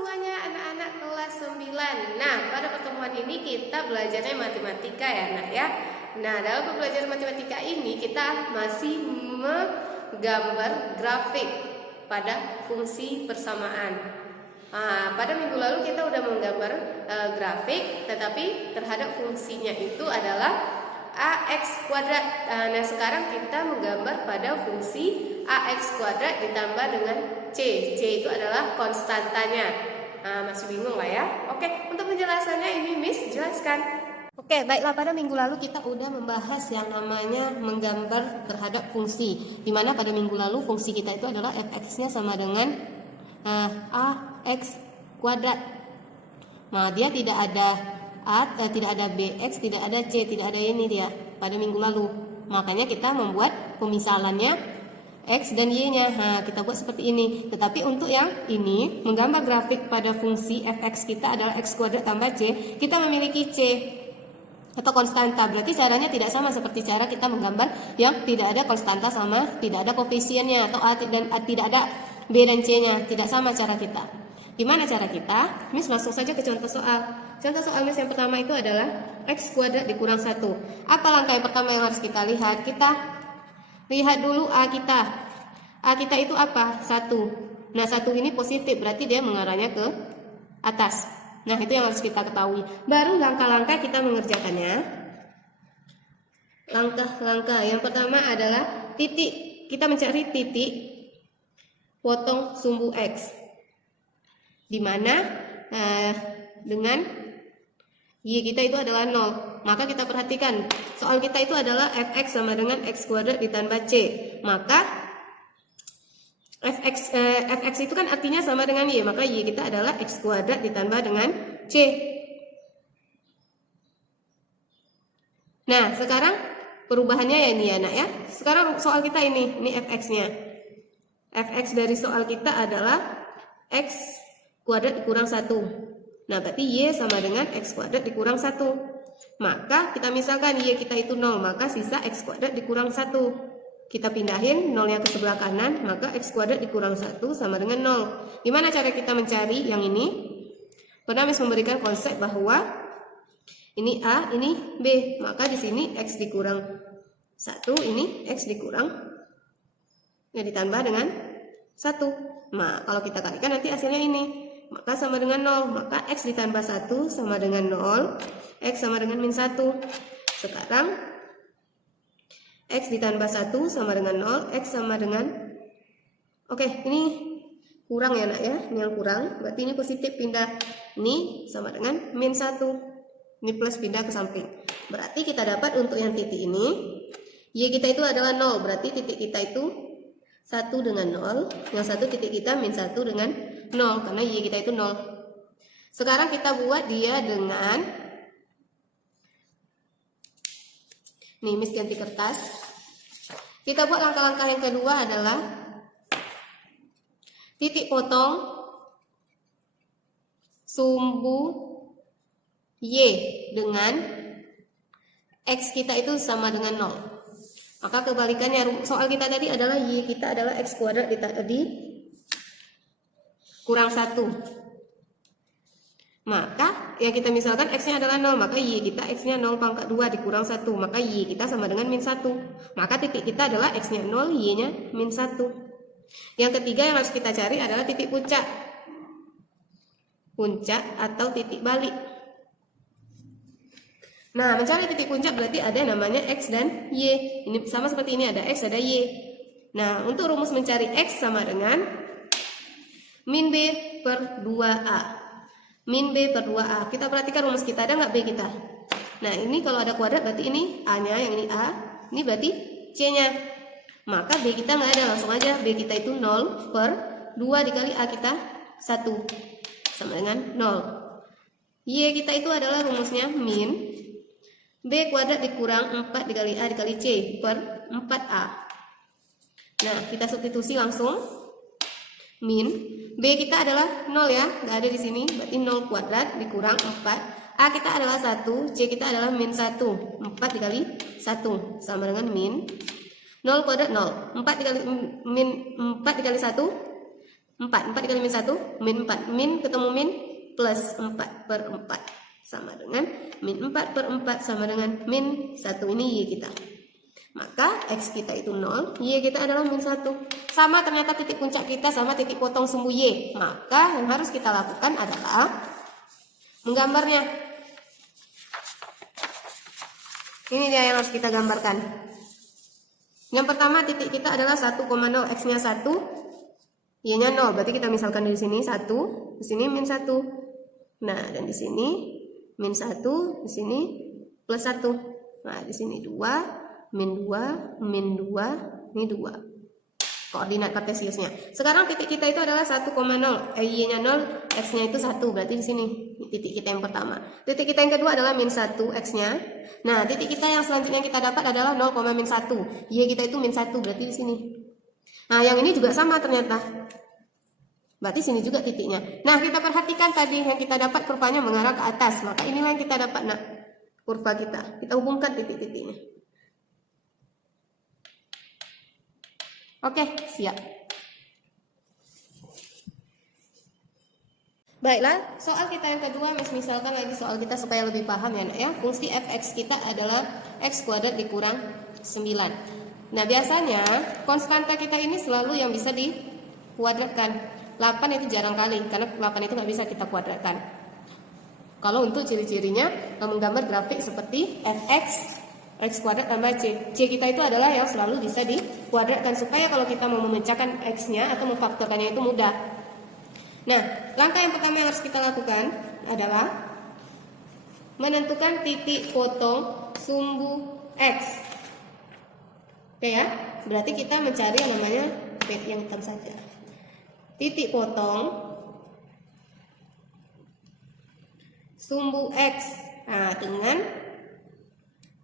semuanya anak-anak kelas 9. Nah, pada pertemuan ini kita belajarnya matematika ya anak ya. Nah, dalam pembelajaran matematika ini kita masih menggambar grafik pada fungsi persamaan. Pada minggu lalu kita udah menggambar grafik, tetapi terhadap fungsinya itu adalah AX kuadrat. Nah, sekarang kita menggambar pada fungsi AX kuadrat ditambah dengan C. C itu adalah konstantanya. Masih bingung lah ya? Oke, untuk penjelasannya ini Miss jelaskan. Oke, baiklah, pada minggu lalu kita udah membahas yang namanya menggambar terhadap fungsi. Dimana pada minggu lalu fungsi kita itu adalah fx-nya sama dengan AX kuadrat. Nah, dia tidak ada tidak ada bx, tidak ada c, tidak ada ini dia pada minggu lalu. Makanya kita membuat pemisalannya x dan y-nya. Kita buat seperti ini. Tetapi untuk yang ini menggambar grafik pada fungsi fx kita adalah x kuadrat tambah c, kita memiliki c atau konstanta. Berarti caranya tidak sama seperti cara kita menggambar yang tidak ada konstanta sama tidak ada koefisiennya atau a dan tidak ada b dan c-nya. Tidak sama cara kita. Gimana cara kita? Miss langsung saja ke contoh soal. Contoh soal Miss yang pertama itu adalah x kuadrat dikurang 1. Apa langkah yang pertama yang harus kita lihat? Kita lihat dulu A kita. A kita itu apa? 1. Nah, 1 ini positif, berarti dia mengarahnya ke atas. Nah, itu yang harus kita ketahui. Baru langkah-langkah kita mengerjakannya. Langkah-langkah yang pertama adalah titik. Kita mencari titik potong sumbu X. Di mana dengan Y kita itu adalah 0. Maka kita perhatikan, soal kita itu adalah fx sama dengan x kuadrat ditambah c. Maka fx itu kan artinya sama dengan y, maka y kita adalah x kuadrat ditambah dengan c. Nah, sekarang perubahannya ya ini ya nak ya. Sekarang soal kita ini fx-nya. Fx dari soal kita adalah x kuadrat dikurang 1. Nah, berarti y sama dengan x kuadrat dikurang 1. Maka kita misalkan y kita itu 0, maka sisa x kuadrat dikurang 1. Kita pindahin 0-nya ke sebelah kanan, maka x kuadrat dikurang 1 sama dengan 0. Gimana cara kita mencari yang ini? Pernah Miss memberikan konsep bahwa ini A, ini B. Maka di sini x dikurang 1, ini x dikurang ya ditambah dengan 1. Nah, kalau kita kalikan nanti hasilnya ini. Maka sama dengan 0. Maka x ditambah 1 sama dengan 0. X sama dengan min 1. Sekarang x ditambah 1 sama dengan 0. X sama dengan ini kurang ya nak ya. Ini yang kurang. Berarti ini positif pindah. Ini sama dengan min 1. Ini plus pindah ke samping. Berarti kita dapat untuk yang titik ini y kita itu adalah 0. Berarti titik kita itu 1 dengan 0. Yang satu titik kita min 1 dengan 0, karena y kita itu 0. Sekarang kita buat dia dengan nih, Miss ganti kertas. Kita buat langkah-langkah yang kedua adalah titik potong sumbu y dengan x kita itu sama dengan 0. Maka kebalikannya, soal kita tadi adalah y kita adalah x kuadrat kurang 1. Maka ya kita misalkan x-nya adalah 0, maka y kita x-nya 0 pangkat 2 dikurang 1, maka y kita sama dengan min 1. Maka titik kita adalah x-nya 0, y-nya min 1. Yang ketiga yang harus kita cari adalah titik puncak. Puncak atau titik balik. Nah, mencari titik puncak berarti ada namanya x dan y. Ini sama seperti ini, ada x, ada y. Nah, untuk rumus mencari x sama dengan min b per 2a. Min b per 2a. Kita perhatikan rumus kita, ada nggak b kita? Nah, ini kalau ada kuadrat berarti ini a-nya, yang ini a. Ini berarti c-nya. Maka b kita nggak ada, langsung aja b kita itu 0 per 2 dikali a kita 1. Sama dengan 0. Y kita itu adalah rumusnya min b kuadrat dikurang 4 dikali a dikali c per 4a. Nah, kita substitusi langsung. Min b kita adalah 0 ya, nggak ada di sini, berarti 0 kuadrat dikurang 4. A kita adalah 1, c kita adalah min 1. 4 dikali 1 sama dengan min 0 kuadrat 0. 4 dikali min 4 dikali 1 4 dikali min 1, min 4. Min ketemu min plus 4/4 sama dengan min 4/4 sama dengan min 1. Ini Y kita. Maka X kita itu 0, Y kita adalah min 1. Sama ternyata titik puncak kita sama titik potong sumbu Y. Maka yang harus kita lakukan adalah menggambarnya. Ini dia yang harus kita gambarkan. Yang pertama titik kita adalah 1,0, X-nya 1, Y-nya 0, berarti kita misalkan di sini 1, di sini min 1. Nah, dan di sini min 1, di sini plus 1. Nah, di sini 2, min 2, min 2, ini 2. Koordinat kartesiusnya. Sekarang titik kita itu adalah 1,0, Y-nya 0, X-nya itu 1, berarti di sini titik kita yang pertama. Titik kita yang kedua adalah min 1, X-nya. Nah, titik kita yang selanjutnya kita dapat adalah 0,-1. Y kita itu min 1, berarti di sini. Nah, yang ini juga sama ternyata. Berarti sini juga titiknya. Nah, kita perhatikan tadi yang kita dapat kurvanya mengarah ke atas. Maka inilah yang kita dapat, nak, kurva kita. Kita hubungkan titik-titiknya. Oke, siap. Baiklah, soal kita yang kedua, misalkan lagi soal kita supaya lebih paham ya, nak ya. Fungsi fx kita adalah x kuadrat dikurang 9. Nah, biasanya konstanta kita ini selalu yang bisa dikuadratkan. 8 itu jarang kali, karena 8 itu nggak bisa kita kuadratkan. Kalau untuk ciri-cirinya menggambar grafik seperti fx, x kuadrat tambah c. C kita itu adalah yang selalu bisa dikuadratkan, supaya kalau kita mau memecahkan x-nya atau memfaktorkannya itu mudah. Nah, langkah yang pertama yang harus kita lakukan adalah menentukan titik potong sumbu x. Oke ya, berarti kita mencari yang namanya yang hitam saja. Titik potong sumbu x. Nah, dengan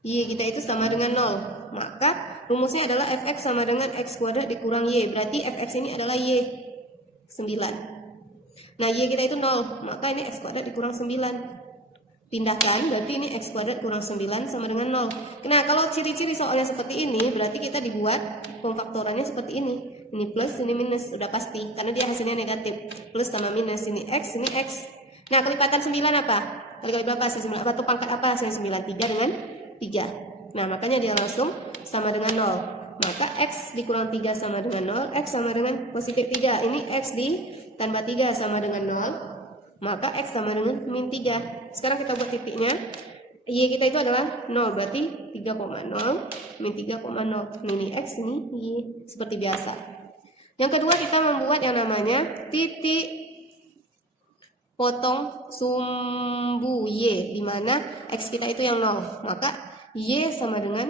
Y kita itu sama dengan 0. Maka rumusnya adalah fx sama dengan x kuadrat dikurang Y. Berarti fx ini adalah Y 9. Nah, Y kita itu 0. Maka ini x kuadrat dikurang 9. Pindahkan, berarti ini x kuadrat kurang 9 sama dengan 0. Nah, kalau ciri-ciri soalnya seperti ini, berarti kita dibuat pemfaktorannya seperti ini. Ini plus, ini minus, sudah pasti, karena dia hasilnya negatif. Plus sama minus, ini x, ini x. Nah, kelipatan 9 apa? Kali berapa hasil 9? Atau pangkat apa hasil 9? 3 dengan 3. Nah, makanya dia langsung sama dengan 0. Maka x dikurang 3 sama dengan 0, x sama dengan positif 3. Ini x ditambah 3 sama dengan 0. Maka x sama dengan min 3. Sekarang kita buat titiknya. Y kita itu adalah 0, berarti 3,0 min 3,0. Ini x, ini Y, seperti biasa. Yang kedua, kita membuat yang namanya titik potong sumbu Y, di mana x kita itu yang 0. Maka Y sama dengan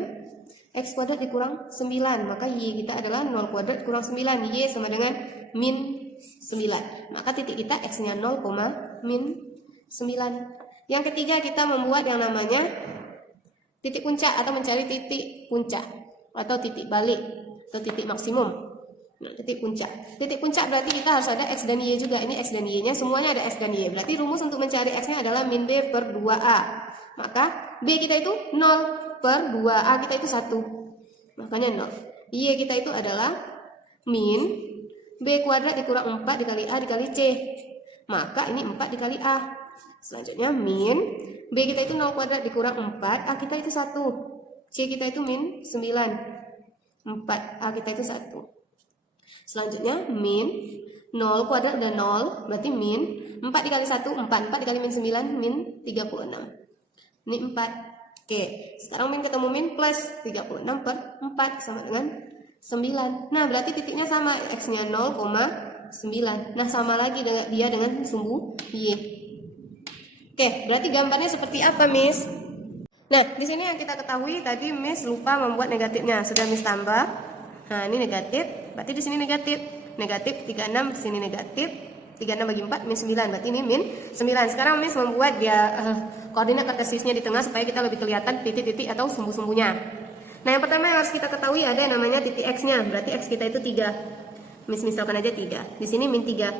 x kuadrat dikurang 9. Maka Y kita adalah 0 kuadrat kurang 9. Y sama dengan min 9. Maka titik kita x-nya 0, min 9. Yang ketiga, kita membuat yang namanya titik puncak atau mencari titik puncak atau titik balik atau titik maksimum. Nah, titik puncak. Titik puncak berarti kita harus ada x dan y juga. Ini x dan y-nya semuanya ada x dan y. Berarti rumus untuk mencari x-nya adalah min b per 2a. Maka b kita itu 0 per 2a kita itu 1. Makanya 0. Y kita itu adalah min b kuadrat dikurang 4 dikali a dikali c. Maka ini 4 dikali a. Selanjutnya min b kita itu 0 kuadrat dikurang 4, a kita itu 1. C kita itu min 9. 4, a kita itu 1. Selanjutnya min 0 kuadrat dan 0, berarti min 4 dikali 1, 4. 4 dikali min 9, min 36. Ini 4. Oke, sekarang min ketemu min plus 36 per 4 sama dengan 9. Nah, berarti titiknya sama, x-nya 0,9. Nah, sama lagi dengan dia dengan sumbu y. Oke, berarti gambarnya seperti apa, Miss? Nah, di sini yang kita ketahui tadi Miss lupa membuat negatifnya. Sudah Miss tambah. Nah, ini negatif. Berarti di sini negatif. Negatif 36, di sini negatif. 36 bagi 4 min 9. Berarti ini min 9. Sekarang Miss membuat dia koordinat kartesiusnya di tengah supaya kita lebih kelihatan titik-titik atau sumbu-sumbunya. Nah, yang pertama yang harus kita ketahui ada yang namanya titik x-nya. Berarti x kita itu 3. Miss misalkan aja 3. Di sini min 3.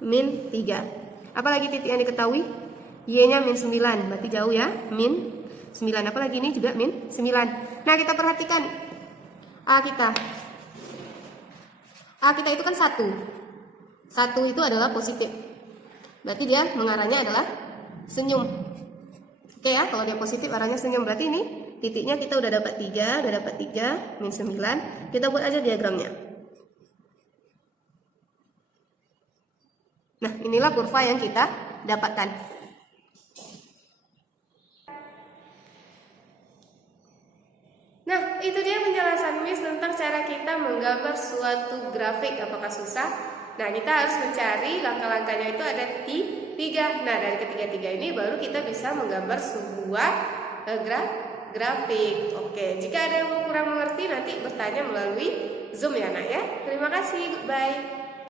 Min 3. Apalagi titik yang diketahui? Y-nya min 9. Berarti jauh ya. Min 9. Apalagi ini juga min 9. Nah, kita perhatikan A kita. A kita itu kan 1. 1 itu adalah positif. Berarti dia mengarahnya adalah senyum. Oke ya, kalau dia positif arahnya senyum. Berarti ini titiknya kita udah dapat 3, min 9. Kita buat aja diagramnya. Nah, inilah kurva yang kita dapatkan. Nah, itu dia penjelasan Miss tentang cara kita menggambar suatu grafik. Apakah susah? Nah, kita harus mencari langkah-langkahnya itu ada 3. Nah, dari ketiga-tiga ini baru kita bisa menggambar sebuah grafik. Oke, jika ada yang kurang mengerti nanti bertanya melalui Zoom ya, Nak ya. Terima kasih, goodbye.